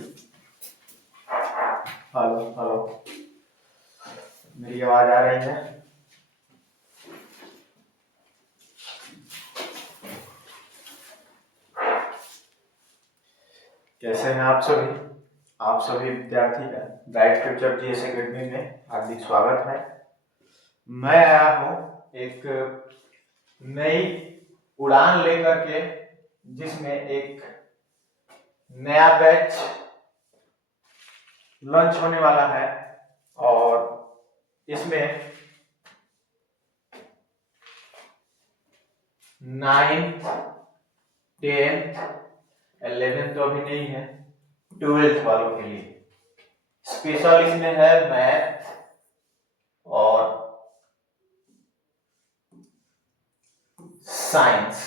Hello hello, मेरी आवाज आ रही है? कैसे हैं आप सभी? आप सभी विद्यार्थी का ब्राइट फ्यूचर जीएस एकेडमी में हार्दिक स्वागत है। मैं आया हूँ एक नई उड़ान लेकर के, जिसमें एक नया बैच लॉन्च होने वाला है और इसमें 9th 10th 11th तो अभी नहीं है, 12th वालों के लिए स्पेशल इसमें है मैथ और साइंस।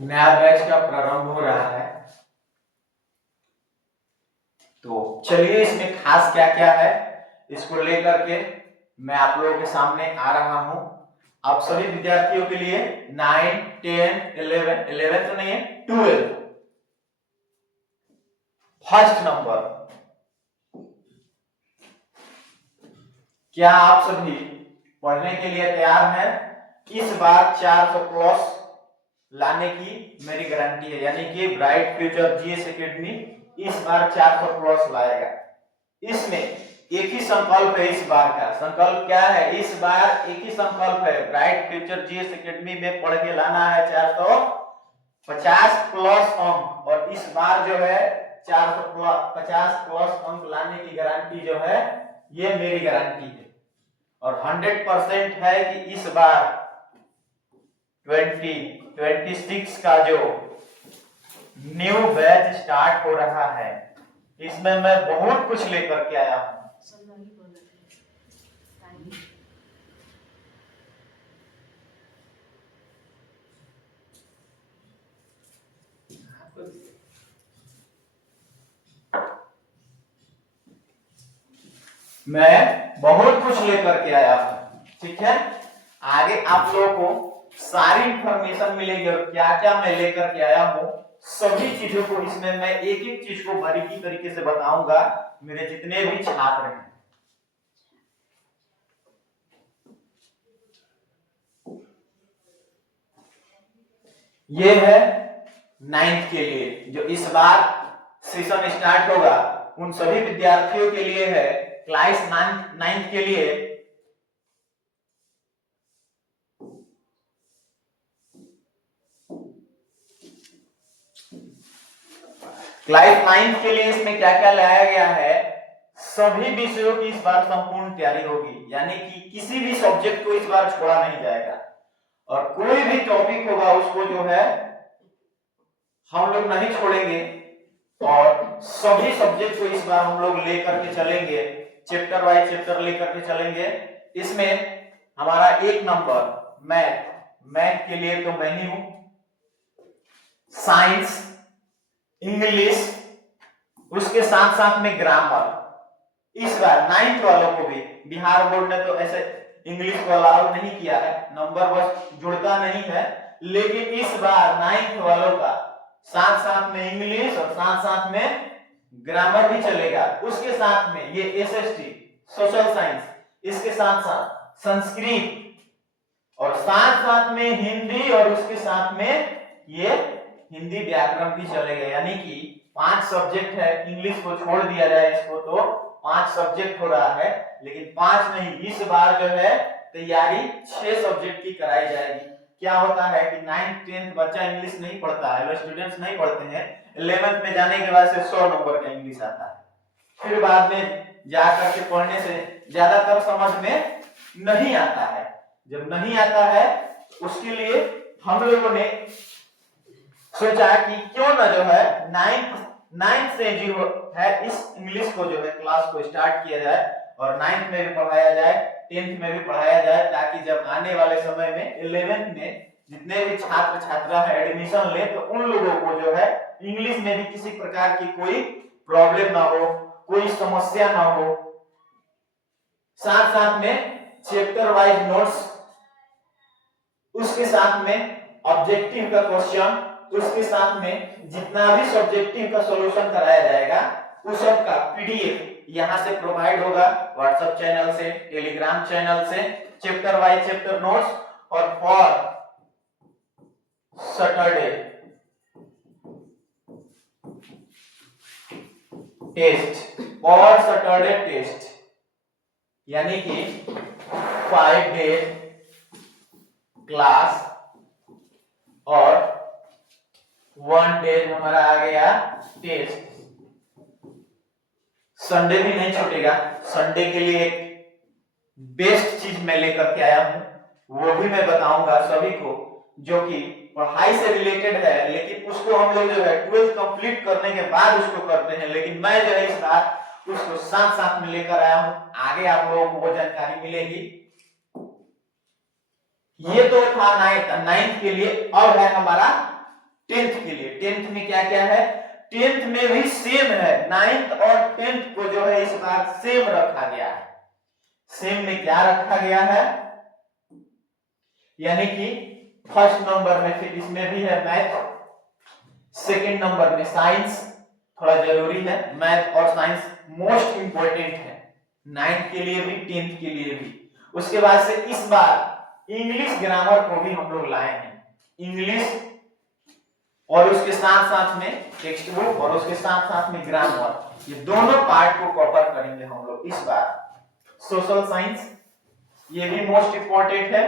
नया बैच का प्रारंभ हो रहा है, तो चलिए इसमें खास क्या क्या है इसको लेकर के मैं आप लोगों के सामने आ रहा हूं। आप सभी विद्यार्थियों के लिए 9 10 11 तो नहीं है, 12 फर्स्ट नंबर। क्या आप सभी पढ़ने के लिए तैयार हैं? इस बार 400 प्लस लाने की मेरी गारंटी है, यानी कि ब्राइट फ्यूचर जीएस एकेडमी इस बार 400 प्लस लाएगा। इसमें एक ही संकल्प है, इस बार का संकल्प क्या है? इस बार एक ही संकल्प है, ब्राइट फ्यूचर जीएस एकेडमी में पढ़ के लाना है 450 प्लस अंक। और इस बार जो है 450 प्लस अंक लाने की गारंटी जो है ये मेरी गारंटी है। और 100% है कि इस बार 2026 का जो न्यू बैच स्टार्ट हो रहा है, इसमें मैं बहुत कुछ लेकर के आया हूं। मैं बहुत कुछ लेकर के आया हूं, ठीक है। आगे आप लोगों को सारी इंफॉर्मेशन मिलेगी और क्या क्या मैं लेकर के आया हूं, सभी चीजों को इसमें मैं एक एक चीज को बारीकी तरीके से बताऊंगा मेरे जितने भी छात्र हैं। ये है 9th के लिए, जो इस बार सेशन स्टार्ट होगा उन सभी विद्यार्थियों के लिए है। क्लास 9th के लिए क्लास 9th के लिए इसमें क्या क्या लाया गया है, सभी विषयों की इस बार संपूर्ण तैयारी होगी, यानी कि किसी भी सब्जेक्ट को इस बार छोड़ा नहीं जाएगा और कोई भी टॉपिक होगा उसको जो है हम लोग नहीं छोड़ेंगे। और सभी सब्जेक्ट को इस बार हम लोग लेकर के चलेंगे, चैप्टर वाइज चैप्टर लेकर के चलेंगे। इसमें हमारा 1 नंबर मैथ के लिए तो मैं ही हूं, साइंस, इंग्लिश, उसके साथ साथ में ग्रामर। इस बार 9th वालों को भी बिहार बोर्ड ने तो ऐसे इंग्लिश को अलाउ नहीं किया है, नंबर बस जुड़ता नहीं है, लेकिन इस बार 9th वालों का साथ साथ में इंग्लिश और साथ साथ में ग्रामर भी चलेगा। उसके साथ में ये एसएसटी सोशल साइंस, इसके साथ साथ संस्कृत और साथ साथ में हिंदी और उसके साथ में ये हिंदी व्याकरण भी चलेगा, यानी कि 5 सब्जेक्ट है। इंग्लिश को छोड़ दिया जाए इसको तो 5 सब्जेक्ट हो रहा है, लेकिन 5 नहीं, इस बार जो है तैयारी 6 सब्जेक्ट की कराई जाएगी। क्या होता है कि 9th 10th बच्चा इंग्लिश नहीं पढ़ता है, वो स्टूडेंट्स नहीं पढ़ते हैं, 11th में जाने के बाद से 100 नंबर का इंग्लिश आता है, फिर बाद में जाकर के पढ़ने से ज्यादातर समझ में नहीं आता है। जब नहीं आता है उसके लिए हम लोगों ने सोचा कि क्यों ना जो है 9th से जो है इस इंग्लिश को जो है क्लास को स्टार्ट किया जाए और 9th में भी पढ़ाया जाए, 10th में भी पढ़ाया जाए, ताकि जब आने वाले समय में 11th में जितने भी छात्र छात्रा है एडमिशन ले तो उन लोगों को जो है इंग्लिश में भी किसी प्रकार की कोई प्रॉब्लम ना हो, कोई समस्या ना हो। साथ साथ में चैप्टर वाइज नोट्स, उसके साथ में ऑब्जेक्टिव का क्वेश्चन, उसके साथ में जितना भी सब्जेक्टिव का सॉल्यूशन कराया जाएगा उस सब का पीडीएफ यहां से प्रोवाइड होगा, व्हाट्सएप चैनल से, टेलीग्राम चैनल से, चैप्टर वाइज चैप्टर नोट्स। और फॉर सैटरडे टेस्ट और सैटरडे टेस्ट, यानी कि 5 डे क्लास और 1 डे हमारा आ गया टेस्ट। संडे भी नहीं छूटेगा। संडे के लिए एक बेस्ट चीज मैं लेकर के आया हूं, वो भी मैं बताऊंगा सभी को, जो कि पढ़ाई से रिलेटेड है, लेकिन उसको हम लोग जो है 12th कंप्लीट करने के बाद उसको करते हैं, लेकिन मैं जो है इस बार उसको साथ साथ में लेकर आया हूं। आगे आप लोगों को वो जानकारी मिलेगी। ये तो था नाइन्थ के लिए। अब है हमारा 10th के लिए। 10th में क्या क्या है? 10th में भी सेम है, 9th और 10th को जो है इस बार सेम रखा गया है। सेम में क्या रखा गया है? यानी कि फर्स्ट नंबर में फिर इसमें भी है मैथ, सेकंड नंबर में साइंस थोड़ा जरूरी है, मैथ और साइंस मोस्ट इंपॉर्टेंट है 9th के लिए भी 10th के लिए भी। उसके बाद से इस बार इंग्लिश ग्रामर को भी हम लोग लाए हैं। इंग्लिश और उसके साथ साथ में टेक्स्ट बुक और उसके साथ साथ में ग्रामर, ये दोनों पार्ट को कवर करेंगे हम लोग इस बार। सोशल साइंस ये भी मोस्ट इंपॉर्टेंट है।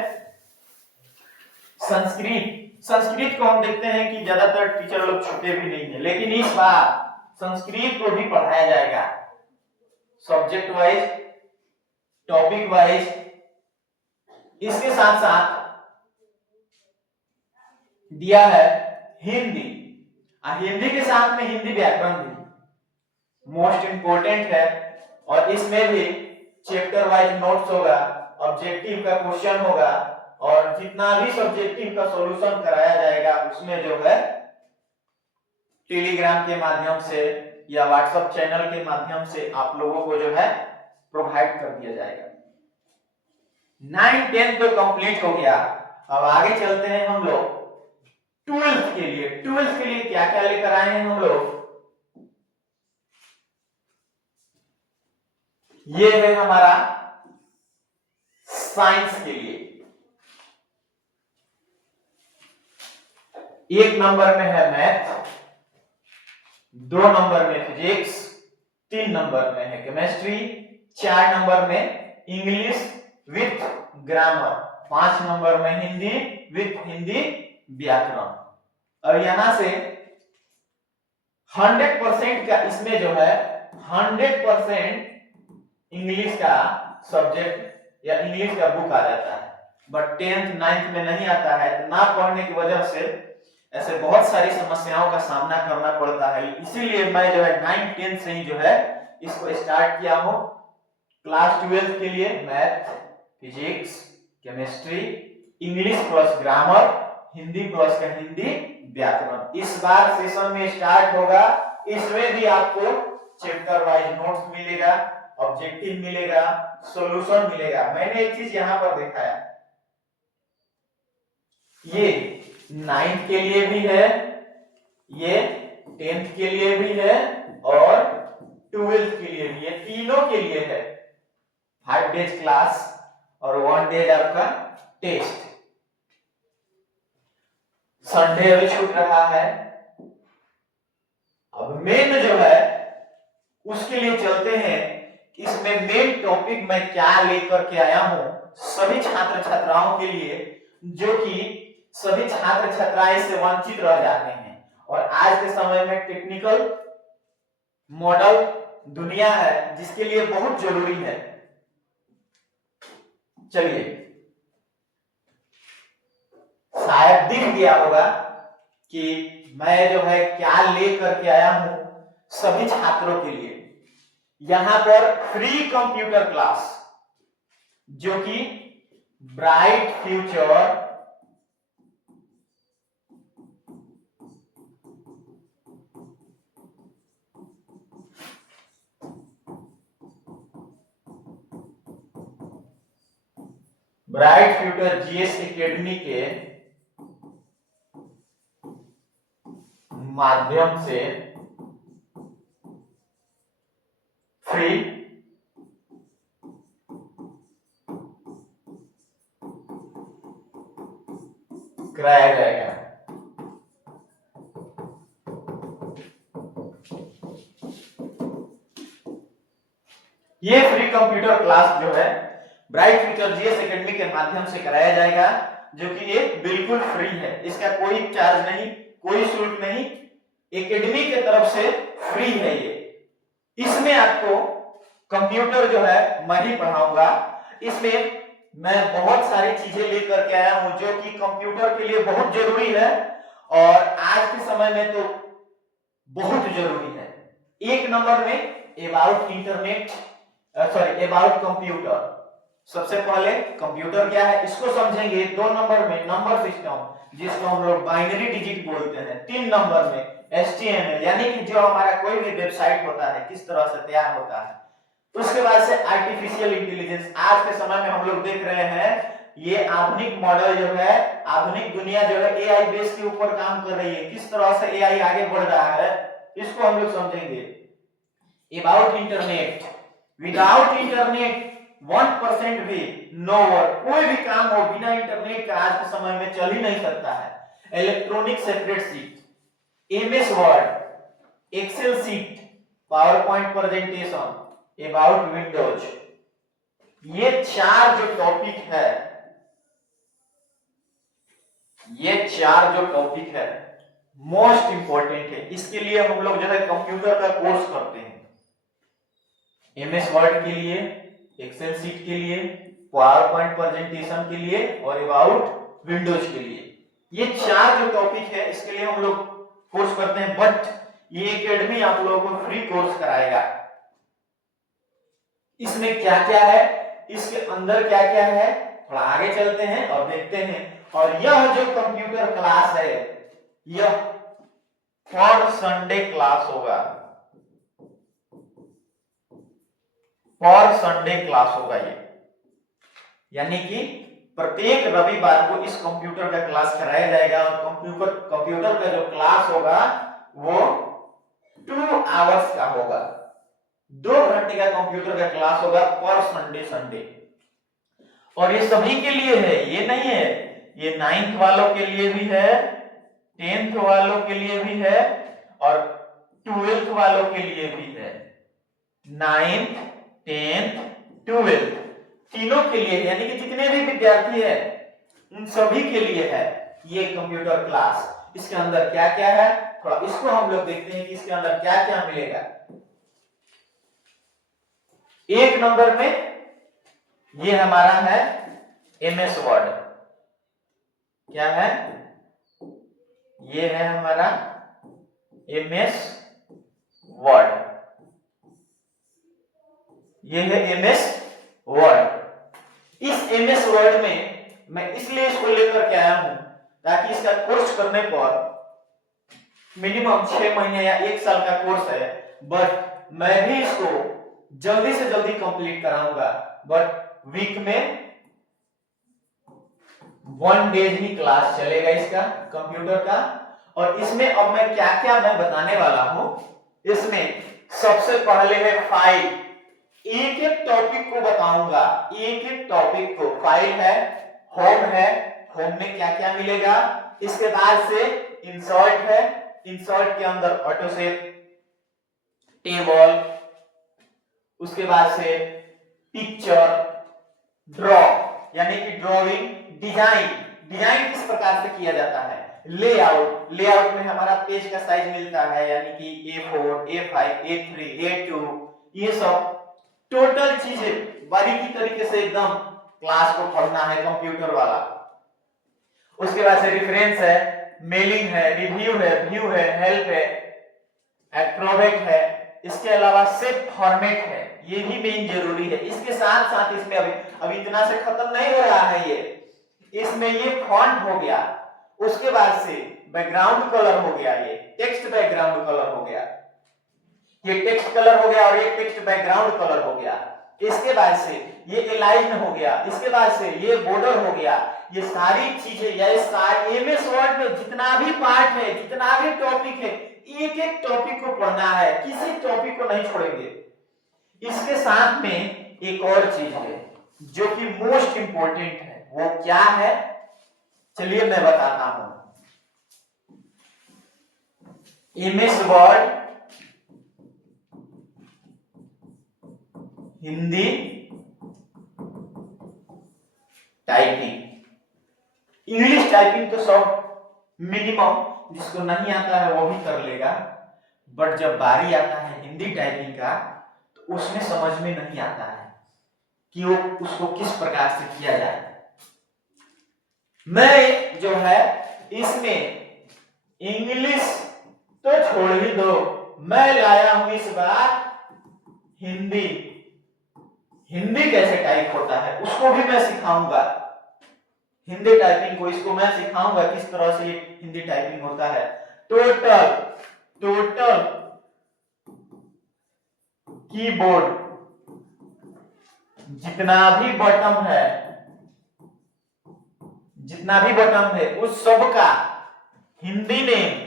संस्कृत को हम देखते हैं कि ज्यादातर टीचर लोग छूटे भी नहीं है, लेकिन इस बार संस्कृत को भी पढ़ाया जाएगा सब्जेक्ट वाइज, टॉपिक वाइज। इसके साथ साथ दिया है हिंदी, हिंदी के साथ में हिंदी व्याकरण भी मोस्ट इंपॉर्टेंट है। और इसमें भी चैप्टर वाइज नोट्स होगा, ऑब्जेक्टिव का क्वेश्चन होगा, और जितना भी सब्जेक्टिव का सॉल्यूशन कराया जाएगा उसमें जो है टेलीग्राम के माध्यम से या व्हाट्सएप चैनल के माध्यम से आप लोगों को जो है प्रोवाइड कर दिया जाएगा। 9 10 तो कंप्लीट हो गया। अब आगे चलते हैं हम लोग 12th के लिए। 12th के लिए क्या क्या लेकर आए हैं हम लोग? ये है हमारा साइंस के लिए। 1 नंबर में है मैथ, 2 नंबर में फिजिक्स, 3 नंबर में है केमिस्ट्री, 4 नंबर में इंग्लिश विथ ग्रामर, 5 नंबर में हिंदी विथ हिंदी व्याकरण। और यहां से 100% का इसमें जो है 100% इंग्लिश का सब्जेक्ट या इंग्लिश का बुक आ जाता है, बट 10th 9th में नहीं आता है। तो ना पढ़ने की वजह से ऐसे बहुत सारी समस्याओं का सामना करना पड़ता है, इसीलिए मैं जो है 9 10 से ही जो है इसको स्टार्ट किया हूं। क्लास 12 के लिए math, physics, chemistry, English plus grammar, Hindi plus का हिंदी व्याकरण इस बार सेशन में स्टार्ट होगा। इसमें भी आपको चैप्टर वाइज नोट्स मिलेगा, ऑब्जेक्टिव मिलेगा, सॉल्यूशन मिलेगा। मैंने एक चीज यहां पर देखा है, ये 9th के लिए भी है, ये 10th के लिए भी है और 12th के लिए भी, ये तीनों के लिए है। 5 डेज क्लास और 1 डेज आपका टेस्ट। संडे अभी छूट रहा है। अब मेन जो है उसके लिए चलते हैं। इसमें मेन टॉपिक मैं क्या लेकर के आया हूं सभी छात्र छात्राओं के लिए, जो कि सभी छात्र छात्राएं से वंचित रह जाते हैं। और आज के समय में टेक्निकल मॉडल दुनिया है जिसके लिए बहुत जरूरी है। चलिए, शायद दिख गया होगा कि मैं जो है क्या लेकर के आया हूं सभी छात्रों के लिए। यहां पर फ्री कंप्यूटर क्लास, जो कि bright future bright future GS academy के माध्यम से फ्री कराया जाएगा। ये फ्री कंप्यूटर क्लास जो है ब्राइट फ्यूचर जीएस एकेडमी के माध्यम से कराया जाएगा, जो कि ये बिल्कुल फ्री है। इसका कोई चार्ज नहीं, कोई शुल्क नहीं, एकेडमी की तरफ से फ्री है ये। इसमें आपको कंप्यूटर जो है मैं ही पढ़ाऊंगा। इसमें मैं बहुत सारी चीजें लेकर के आया हूं जो कि कंप्यूटर के लिए बहुत जरूरी है और आज के समय में तो बहुत जरूरी है। एक नंबर में about internet, sorry about computer. सबसे पहले कंप्यूटर क्या है इसको समझेंगे। 2 नंबर में नंबर सिस्टम, जिसको हम लोग बाइनरी डिजिट बोलते हैं। 3 नंबर में HTML, यानी कि जो हमारा कोई भी वेबसाइट होता है किस तरह से तैयार होता है। उसके बाद से आर्टिफिशियल इंटेलिजेंस। आज के समय में हम लोग देख रहे हैं ये आधुनिक मॉडल जो है, आधुनिक दुनिया जो है AI बेस के ऊपर काम कर रही है। किस तरह से AI आगे बढ़ रहा है इसको हम लोग समझेंगे। अबाउट इंटरनेट, विदाउट इंटरनेट 1% भी नो वर्क, कोई भी काम हो बिना इंटरनेट का आज के समय में चल ही नहीं सकता है। Electronic spreadsheet, MS word, Excel sheet, power point presentation, about Windows. ये 4 जो टॉपिक है, ये 4 जो टॉपिक है मोस्ट इंपॉर्टेंट है। इसके लिए हम लोग जो है कंप्यूटर का कोर्स करते हैं। MS वर्ड के लिए, एक्सेल शीट के लिए, पावर पॉइंट प्रेजेंटेशन के लिए और अबाउट विंडोज के लिए। ये 4 जो टॉपिक है इसके लिए हम लोग कोर्स करते हैं। बट ये एकेडमी आप लोगों को फ्री कोर्स कराएगा। इसमें क्या क्या है, इसके अंदर क्या क्या है, थोड़ा आगे चलते हैं और देखते हैं। और यह जो कंप्यूटर क्लास है यह फॉर संडे क्लास होगा, फॉर संडे क्लास होगा ये, यानी कि प्रत्येक रविवार को इस कंप्यूटर का क्लास कराया जाएगा। और कंप्यूटर का जो क्लास होगा वो 2 आवर्स का होगा, 2 घंटे का कंप्यूटर का क्लास होगा पर संडे। और ये सभी के लिए है, ये नहीं है, ये 9th वालों के लिए भी है, 10th वालों के लिए भी है और 12th वालों के लिए भी है। 9th 10th 12th तीनों के लिए, यानी कि जितने भी विद्यार्थी है उन सभी के लिए है ये कंप्यूटर क्लास। इसके अंदर क्या क्या है थोड़ा इसको हम लोग देखते हैं कि इसके अंदर क्या क्या मिलेगा। 1 नंबर में ये हमारा है MS वर्ड। क्या है, ये है हमारा MS वर्ड, ये है MS वर्ड। इस MS वर्ड में मैं इसलिए इसको लेकर के आया हूं ताकि इसका कोर्स करने पर मिनिमम 6 महीने या 1 साल का कोर्स है, बट मैं भी इसको जल्दी से जल्दी कंप्लीट कराऊंगा। बट वीक में 1 डेज ही क्लास चलेगा इसका कंप्यूटर का। और इसमें अब मैं क्या क्या मैं बताने वाला हूं। इसमें सबसे पहले है फाइल, एक एक टॉपिक को बताऊंगा, एक एक टॉपिक को। फाइल है, होम में क्या क्या मिलेगा। इसके बाद से इंसर्ट है, इंसर्ट के अंदर ऑटो सेव, टेबल, उसके बाद से पिक्चर, ड्रॉ यानी कि ड्राइंग, डिजाइन किस प्रकार से किया जाता है, लेआउट में हमारा पेज का साइज मिलता है, यानी कि A4, A5, A3, A2, ये सब टोटल चीजें बारीकी तरीके से एकदम क्लास को पढ़ना है कंप्यूटर वाला। उसके बाद से रेफरेंस है, मेलिंग है, रिव्यू है, व्यू है, हेल्प है, एक्रोबैट है। इसके अलावा सेव फॉर्मेट है, ये भी मेन जरूरी है। इसके साथ साथ इसमें अभी इतना से खत्म नहीं हो रहा है, ये इसमें ये फॉन्ट हो गया, उसके बाद से बैकग्राउंड कलर हो गया, ये टेक्स्ट बैकग्राउंड कलर हो गया, ये टेक्स्ट कलर हो गया और ये टेक्स्ट बैकग्राउंड कलर हो गया। इसके बाद से ये एलाइन हो गया, इसके बाद से ये बॉर्डर हो गया। ये सारी चीजें या एमएस वर्ड में जितना भी पार्ट है, जितना भी टॉपिक है, एक एक टॉपिक को पढ़ना है, किसी टॉपिक को नहीं छोड़ेंगे। इसके साथ में एक और चीज है जो कि मोस्ट इंपॉर्टेंट है, वो क्या है चलिए मैं बताता हूं। MS word Hindi typing, English typing तो सब मिनिमम जिसको नहीं आता है वो भी कर लेगा, बट जब बारी आता है हिंदी टाइपिंग का तो उसमें समझ में नहीं आता है कि वो उसको किस प्रकार से किया जाए। मैं जो है इसमें इंग्लिश तो छोड़ ही दो, मैं लाया हूं इस बार हिंदी। हिंदी कैसे टाइप होता है उसको भी मैं सिखाऊंगा, हिंदी टाइपिंग को इसको मैं सिखाऊंगा किस तरह से हिंदी टाइपिंग होता है। टोटल कीबोर्ड जितना भी बटन है, जितना भी बटन है उस सब का हिंदी नेम,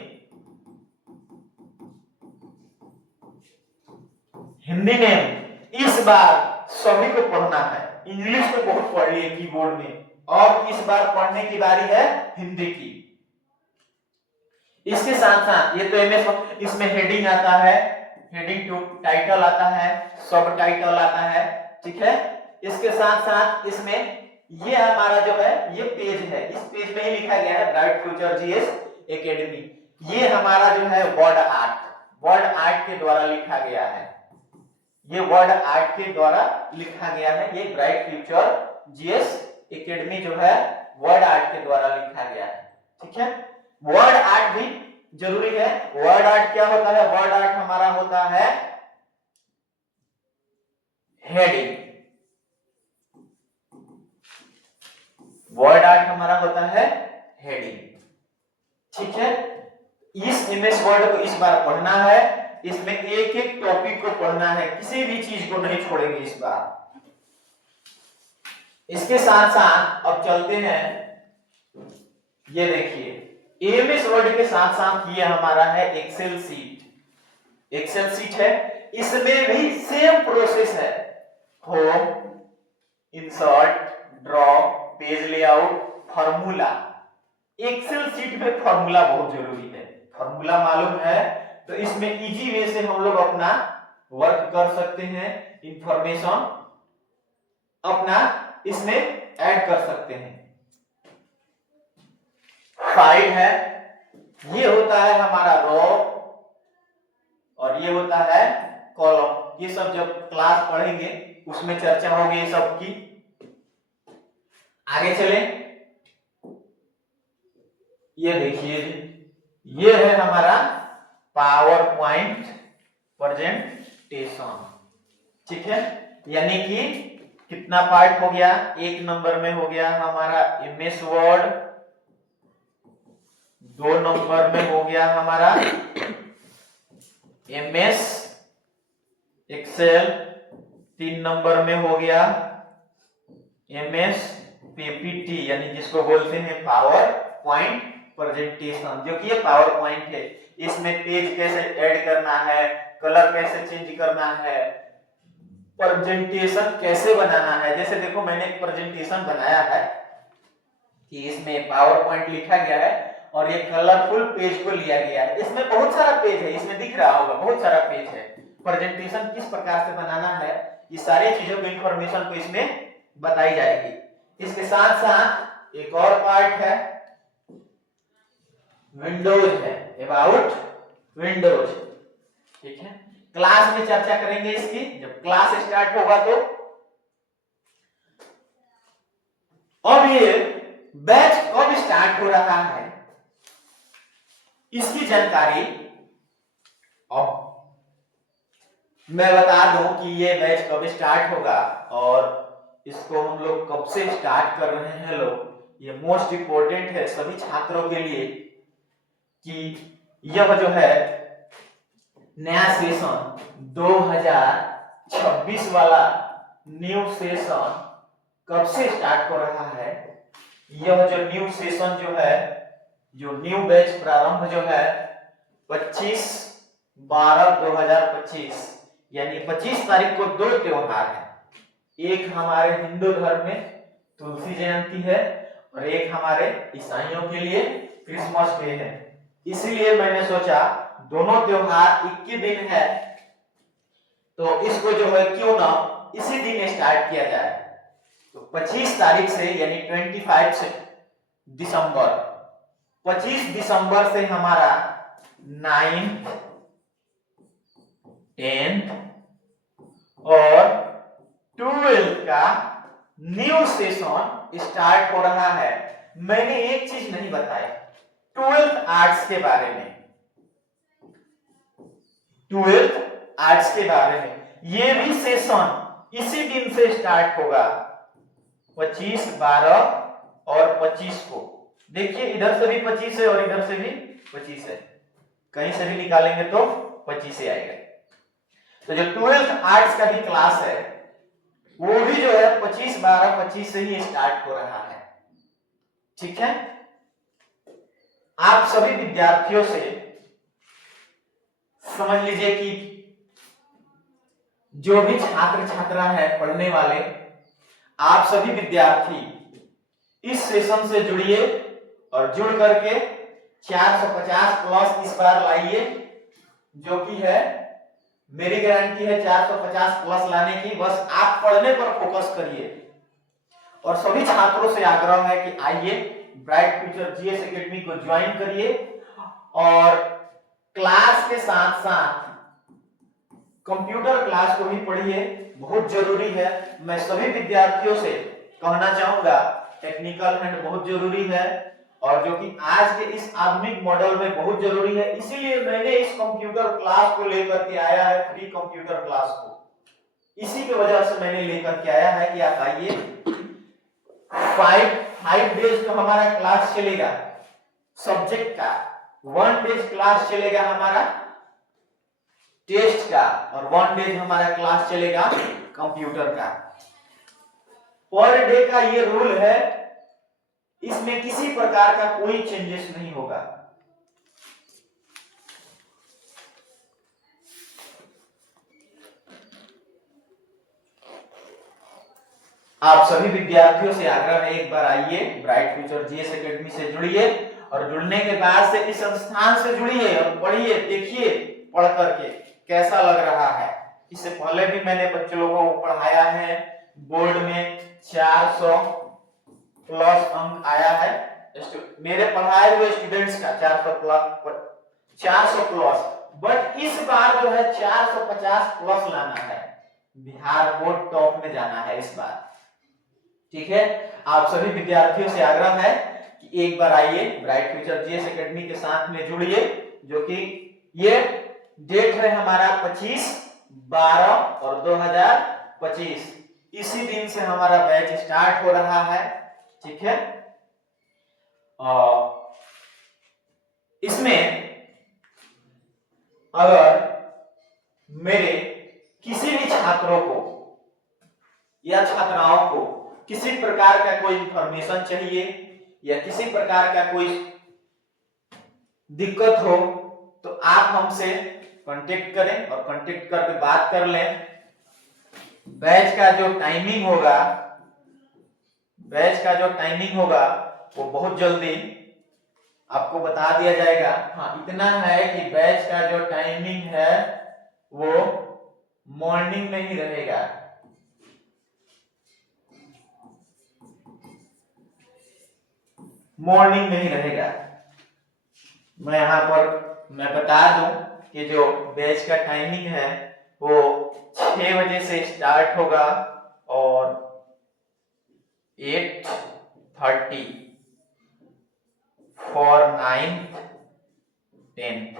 हिंदी नेम इस बार सभी को पढ़ना है। इंग्लिश तो बहुत पढ़ लिए कीबोर्ड में, और इस बार पढ़ने की बारी है हिंदी की। इसके साथ साथ ये तो एमएस, इसमें हेडिंग आता है, हेडिंग टू टाइटल आता है, सब टाइटल आता है, ठीक है। इसके साथ साथ इसमें ये हमारा जो है ये पेज है, इस पेज में ही लिखा गया है ब्राइट फ्यूचर जीएस एकेडमी। ये हमारा जो है वर्ड आर्ट, वर्ड आर्ट के द्वारा लिखा गया है, ये वर्ड आर्ट के द्वारा लिखा गया है। ये ब्राइट फ्यूचर जीएस एकेडमी जो है वर्ड आर्ट के द्वारा लिखा गया है, ठीक है। वर्ड आर्ट भी जरूरी है। वर्ड आर्ट क्या होता है? वर्ड आर्ट हमारा होता है हेडिंग, वर्ड आर्ट हमारा होता है हेडिंग, ठीक है। इस एमएस वर्ड को इस बार पढ़ना है, इसमें एक एक टॉपिक को पढ़ना है, किसी भी चीज को नहीं छोड़ेंगे इस बार। इसके साथ साथ अब चलते हैं, ये देखिए एमएस वर्ड के साथ साथ ये हमारा है एक्सेल सीट। एक्सेल सीट है, इसमें भी सेम प्रोसेस है, home, insert, draw, page layout, formula. Excel sheet में फार्मूला बहुत जरूरी है, फार्मूला मालूम है तो इसमें इजी वे से हम लोग अपना वर्क कर सकते हैं, इंफॉर्मेशन अपना इसमें ऐड कर सकते हैं। फाइल है, ये होता है हमारा रो और ये होता है कॉलम। ये सब जब क्लास पढ़ेंगे उसमें चर्चा होगी ये सब की। आगे चले, ये देखिए ये है हमारा पावर पॉइंट प्रेजेंटेशन, ठीक है। यानी कि कितना पार्ट हो गया? एक नंबर में हो गया हमारा एमएस वर्ड, 2 नंबर में हो गया हमारा एमएस एक्सेल, 3 नंबर में हो गया एमएस पीपीटी यानी जिसको बोलते हैं पावर पॉइंट प्रेजेंटेशन, जो कि ये पावर पॉइंट है। इसमें पेज कैसे ऐड करना है, कलर कैसे चेंज करना है, प्रेजेंटेशन कैसे बनाना है। जैसे देखो मैंने एक प्रेजेंटेशन बनाया है कि इसमें पावर पॉइंट लिखा गया है और ये कलरफुल पेज को लिया गया है। इसमें बहुत सारा पेज है, इसमें दिख रहा होगा बहुत सारा पेज है। प्रेजेंटेशन किस प्रकार से बनाना है, ये सारी चीजों की इंफॉर्मेशन को इसमें बताई जाएगी। इसके साथ साथ एक और पार्ट है विंडोज है, अबाउट विंडोज, ठीक है। क्लास में चर्चा करेंगे इसकी, जब क्लास स्टार्ट होगा तो। अब ये बैच कब स्टार्ट हो रहा है इसकी जानकारी अब मैं बता दूं कि ये बैच कब स्टार्ट होगा और इसको हम लोग कब से स्टार्ट कर रहे हैं लोग। ये मोस्ट इंपोर्टेंट है सभी छात्रों के लिए कि यह जो है नया सेशन 2026 वाला न्यू सेशन कब से स्टार्ट हो रहा है? यह जो न्यू सेशन जो है, जो न्यू बैच प्रारंभ जो है 25/12/2025 यानी 25 तारीख को दो त्योहार है। एक हमारे हिंदू धर्म में तुलसी जयंती है और एक हमारे ईसाइयों के लिए क्रिसमस डे है। इसलिए मैंने सोचा दोनों त्योहार एक ही दिन है, तो इसको जो है क्यों ना इसी दिन स्टार्ट किया जाए। तो 25 तारीख से यानी 25 से दिसंबर, 25 दिसंबर से हमारा 9th 10th और 12th का न्यू सेशन स्टार्ट हो रहा है। मैंने एक चीज नहीं बताई 12th आर्ट्स के बारे में, 12th आर्ट्स के बारे में। ये भी सेशन इसी दिन से स्टार्ट होगा 25/12 और 25 को। देखिए इधर से भी 25 है और इधर से भी 25 है, कहीं से भी निकालेंगे तो 25 से आएगा। तो जो 12th आर्ट्स का भी क्लास है वो भी जो है 25/12/25 से ही स्टार्ट हो रहा है। ठीक है, आप सभी विद्यार्थियों से समझ लीजिए कि जो भी छात्र छात्रा है पढ़ने वाले, आप सभी विद्यार्थी इस सेशन से जुड़िए और जुड़ करके 450 प्लस इस बार लाइए, जो कि है मेरी गारंटी है 450 प्लस लाने की। बस आप पढ़ने पर फोकस करिए और सभी छात्रों से आग्रह है कि आइए ब्राइट फ्यूचर जीएस एकेडमी को ज्वाइन करिए और क्लास के साथ साथ कंप्यूटर क्लास को भी पढ़िए, बहुत जरूरी है। मैं सभी विद्यार्थियों से कहना चाहूंगा टेक्निकल हैंड बहुत जरूरी है और जो कि आज के इस आधुनिक मॉडल में बहुत जरूरी है। इसीलिए मैंने इस कंप्यूटर क्लास को लेकर के आया है, फ्री कंप्यूटर क्लास को। इसी की वजह से मैंने लेकर के आया है कि आप आइए। 5 डेज तो हमारा क्लास चलेगा सब्जेक्ट का, 1 डेज क्लास चलेगा हमारा टेस्ट का और 1 डेज हमारा क्लास चलेगा कंप्यूटर का। पर डे का ये रूल है, इसमें किसी प्रकार का कोई चेंजेस नहीं होगा। आप सभी विद्यार्थियों से आग्रह है एक बार आइए ब्राइट फ्यूचर जीएस एकेडमी से जुड़िए और जुड़ने के बाद से इस संस्थान से जुड़िए और पढ़िए, देखिए पढ़ करके कैसा लग रहा है। इससे पहले भी मैंने बच्चे लोगों को पढ़ाया है, बोर्ड में 400 प्लस अंक आया है मेरे पढ़ाए हुए स्टूडेंट्स का, 400 प्लस। बट इस बार जो है 450 प्लस लाना है, बिहार बोर्ड टॉप में जाना है इस बार। ठीक है, आप सभी विद्यार्थियों से आग्रह है कि एक बार आइए ब्राइट फ्यूचर जीएस एकेडमी के साथ में जुड़िए, जो कि ये डेट है हमारा 25/12/2025। इसी दिन से हमारा बैच स्टार्ट हो रहा है। ठीक है, इसमें अगर मेरे किसी भी छात्रों को या छात्राओं को किसी प्रकार का कोई इंफॉर्मेशन चाहिए या किसी प्रकार का कोई दिक्कत हो तो आप हमसे कांटेक्ट करें और कांटेक्ट करके बात कर लें। बैच का जो टाइमिंग होगा वो बहुत जल्दी आपको बता दिया जाएगा। हाँ, इतना है कि बैच का जो टाइमिंग है वो मॉर्निंग में ही रहेगा। मॉर्निंग में ही रहेगा। मैं यहाँ पर मैं बता दूं कि जो बैच का टाइमिंग है वो 6 बजे से स्टार्ट होगा और 8:30 फॉर 9th 10th।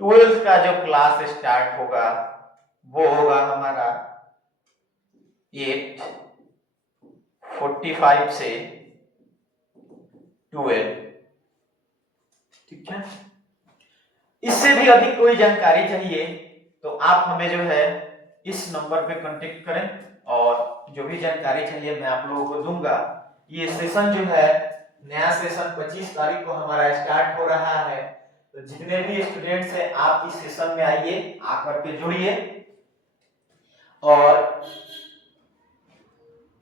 12th का जो क्लास स्टार्ट होगा वो होगा हमारा 8:45 से 12। ठीक है, इससे भी अधिक कोई जानकारी चाहिए तो आप हमें जो है इस नंबर पे कांटेक्ट करें और जो भी जानकारी चाहिए मैं आप लोगों को दूंगा। ये सेशन जो है नया सेशन 25 तारीख को हमारा स्टार्ट हो रहा है, तो जितने भी स्टूडेंट्स हैं आप इस सेशन में आइए, आकर के जुड़िए और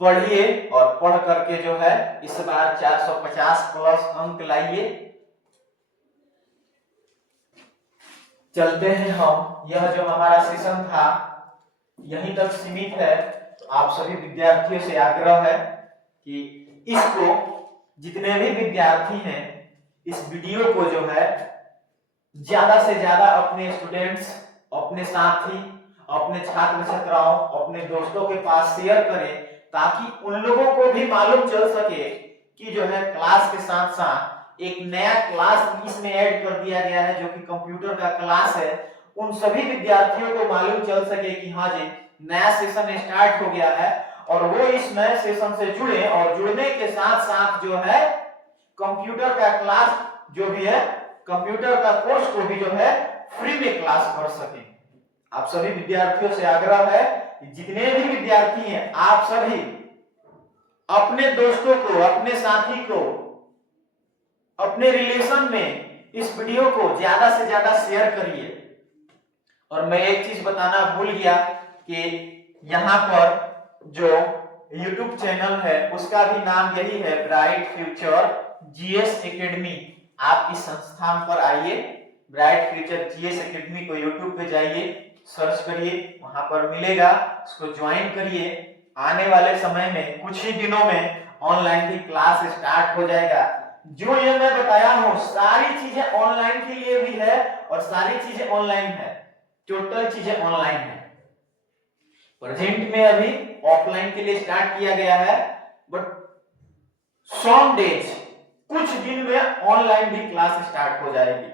पढ़िए और पढ़ करके जो है इस बार 450 प्लस अंक लाइए। चलते हैं हम, यह जो हमारा सेशन था यहीं तक सीमित है। तो आप सभी विद्यार्थियों से आग्रह है कि इसको जितने भी विद्यार्थी हैं इस वीडियो को जो है ज्यादा से ज्यादा अपने स्टूडेंट्स, अपने साथी, अपने छात्र छात्राओं, अपने दोस्तों के पास शेयर करें, ताकि उन लोगों को भी मालूम चल सके कि जो है क्लास के साथ साथ एक नया क्लास इसमें ऐड कर दिया गया है जो कि कंप्यूटर का क्लास है। उन सभी विद्यार्थियों को मालूम चल सके कि हाँ जी नया सेशन स्टार्ट हो गया है और वो इस नए सेशन से जुड़े और जुड़ने के साथ साथ जो है कंप्यूटर का क्लास जो भी है, कंप्यूटर का कोर्स को भी जो है फ्री में क्लास कर सके। आप सभी विद्यार्थियों से आग्रह है कि जितने भी विद्यार्थी हैं आप सभी अपने दोस्तों को, अपने साथी को, अपने रिलेशन में इस वीडियो को ज्यादा से ज्यादा शेयर करिए। और मैं एक चीज बताना भूल गया कि यहाँ पर जो YouTube चैनल है उसका भी नाम यही है, ब्राइट फ्यूचर जीएस एकेडमी। आप इस संस्थान पर आइए, ब्राइट फ्यूचर जीएस एकेडमी को YouTube पे जाइए, सर्च करिए, वहां पर मिलेगा, उसको ज्वाइन करिए। आने वाले समय में कुछ ही दिनों में ऑनलाइन की क्लास स्टार्ट हो जाएगा। जो ये मैं बताया हूँ सारी चीजें ऑनलाइन के लिए भी है और सारी चीजें ऑनलाइन है, टोटल चीजें ऑनलाइन है। प्रेजेंट में अभी ऑफलाइन के लिए स्टार्ट किया गया है, बट सम डेज कुछ दिन में ऑनलाइन भी क्लास स्टार्ट हो जाएगी।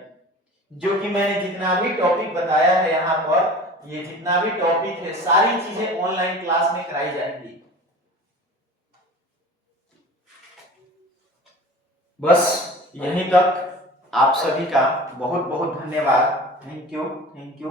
जो कि मैंने जितना भी टॉपिक बताया है यहाँ पर, ये जितना भी टॉपिक है सारी चीजें ऑनलाइन क्लास में कराई जाएंगी। बस यहीं तक। आप सभी का बहुत बहुत धन्यवाद। Thank you, thank you.